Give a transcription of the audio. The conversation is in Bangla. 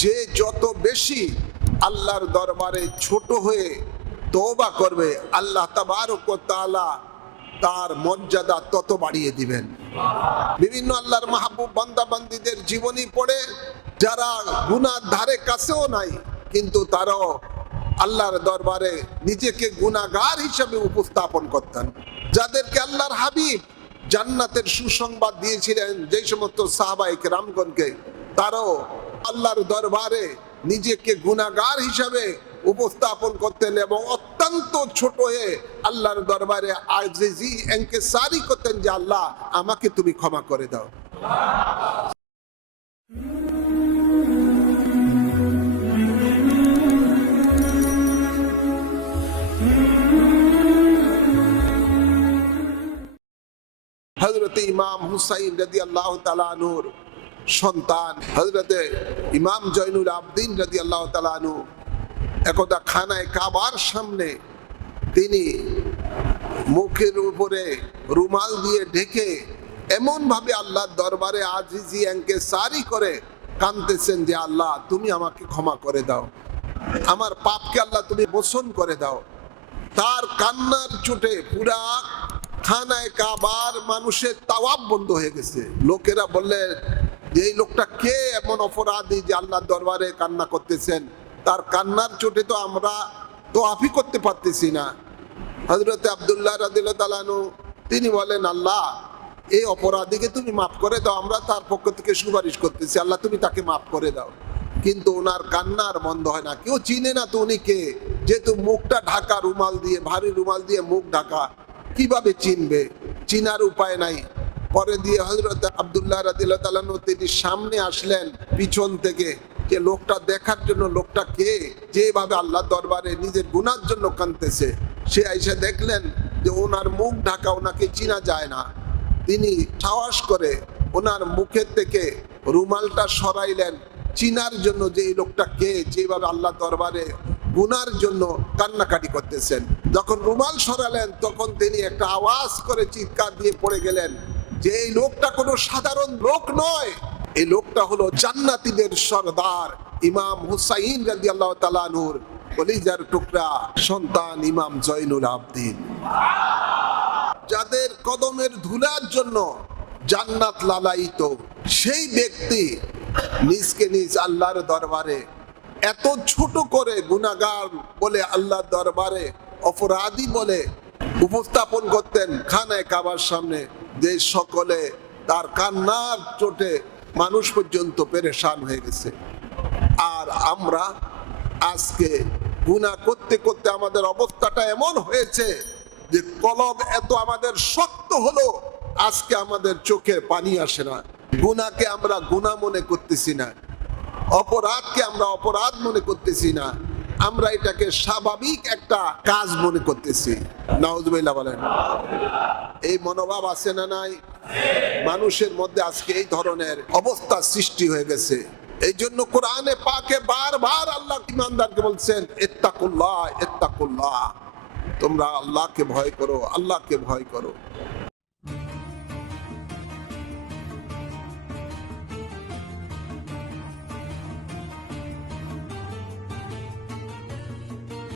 যে যত বেশি আল্লাহর দরবারে ছোট হয়ে তওবা করবে, আল্লাহ তাবারক তাআলা তার মর্যাদা তত বাড়িয়ে দিবেন। বিভিন্ন আল্লাহর মাহবুব বান্দা বান্দিদের জীবনী পড়ে, যারা গুনার ধারে কাছেও নাই, কিন্তু তারাও আল্লাহর দরবারে নিজেকে গুনাগার হিসাবে উপস্থাপন করতেন। যাদেরকে আল্লাহর হাবিব জান্নাতের সুসংবাদ দিয়েছিলেন যে সমস্ত সাহাবাইক রামগণকে তারাও আল্লাহর দরবারে নিজেকে গুনাগার হিসাবে উপস্থাপন করতেন এবং অত্যন্ত ছোট হয়ে আল্লাহর দরবারে আজিজি সারি করতেন যে আল্লাহ, আমাকে তুমি ক্ষমা করে দাও। হজরত ইমাম হুসাইন রাজি আল্লাহ তালানুর সন্তান হজরতে ইমাম জৈনুল আবদিন রাজি আল্লাহ তালানু একদা খানায় কাবার সামনে তিনি মুখের উপরে রুমাল দিয়ে ঢেকে এমন ভাবে আল্লাহর দরবারে আজিজি এঙ্কে সারি করে কানতেছেন যে, আল্লাহ, তুমি আমাকে ক্ষমা করে দাও। আমার পাপকে আল্লাহ তুমি মোচন করে দাও। তার কান্নার চোটে পুরা খানায় কাবার মানুষের তাওয়াব বন্ধ হয়ে গেছে। লোকেরা বললেন যে এই লোকটা কে এমন অপরাধী যে আল্লাহর দরবারে কান্না করতেছেন? তার কান্নার চোটে তো আমরা তো আফি করতে পারতেছি না। হজরত আবদুল্লাহ রাদিল তালানু তিনি বলেন, আল্লাহ, এই অপরাধীকে তুমি মাফ করে দাও, আমরা তার পক্ষ থেকে সুপারিশ করতেছি। আল্লাহ, তুমি তাকে মাফ করে দাও। কিন্তু ওনার কান্নার বন্ধ হয় না। কেউ চিনে না তো উনি কে? যেহেতু মুখটা ঢাকা, রুমাল দিয়ে, ভারী রুমাল দিয়ে মুখ ঢাকা, কীভাবে চিনবে? চিনার উপায় নাই। পরে দিয়ে হজরত আবদুল্লাহ রাদিল্লাহ তালানু তিনি সামনে আসলেন পিছন থেকে যে লোকটা দেখার জন্য লোকটা কে? যেভাবে আল্লাহ দরবারে নিজের গুনার জন্য কানতেছে সে এসে দেখলেন যে ওনার মুখ ঢাকা ওনাকে চিনা যায় না। তিনি সাহস করে ওনার মুখের থেকে রুমালটা সরাইলেন। চিনার জন্য যে এই লোকটা কে? যেভাবে আল্লাহ দরবারে গুনার জন্য কান্নাকাটি করতেছেন। যখন রুমাল সরালেন, তখন তিনি একটা আওয়াজ করে চিৎকার দিয়ে পড়ে গেলেন। যে এই লোকটা কোনো সাধারণ লোক নয়, এই লোকটা হলো জান্নাতীদের সর্দার ইমাম হুসাইন রাজি আল্লাহ তালানুর কলিজার টুকরা সন্তান ইমাম জয়নুল আবদিন। যাদের কদমের ধুলার জন্য জান্নাত লালায়িত, সেই ব্যক্তি নিজকে নিজ আল্লাহর দরবারে এত ছোট করে গুনাগার বলে আল্লাহর দরবারে অপরাধী বলে উপস্থাপন করতেন খানায় কাবার সামনে। যে সকলে তার কান্নার চোটে মানুষ পর্যন্ত পেরেশান হয়ে গেছে। আর আমরা আজকে গুণা করতে করতে আমাদের অবস্থাটা এমন হয়েছে যে কলব এত আমাদের শক্ত হলো, আজকে আমাদের চোখে পানি আসে না। গুনাকে আমরা গুণা মনে করতেছি না। অপরাধকে আমরা অপরাধ মনে করতেছি না। আমরা এটাকে স্বাভাবিক একটা কাজ মনে করতেছি। নাউজুবিল্লাহ বলেন। এই মনোভাব আছে না নাই? মানুষের মধ্যে আজকে এই ধরনের অবস্থা সৃষ্টি হয়ে গেছে। এই জন্য কোরআনে পাকে বারবার আল্লাহ ইমানদারকে বলছেন এত্তাকুল্লাহ এত্তাকুল্লাহ তোমরা আল্লাহকে ভয় করো, আল্লাহকে ভয় করো।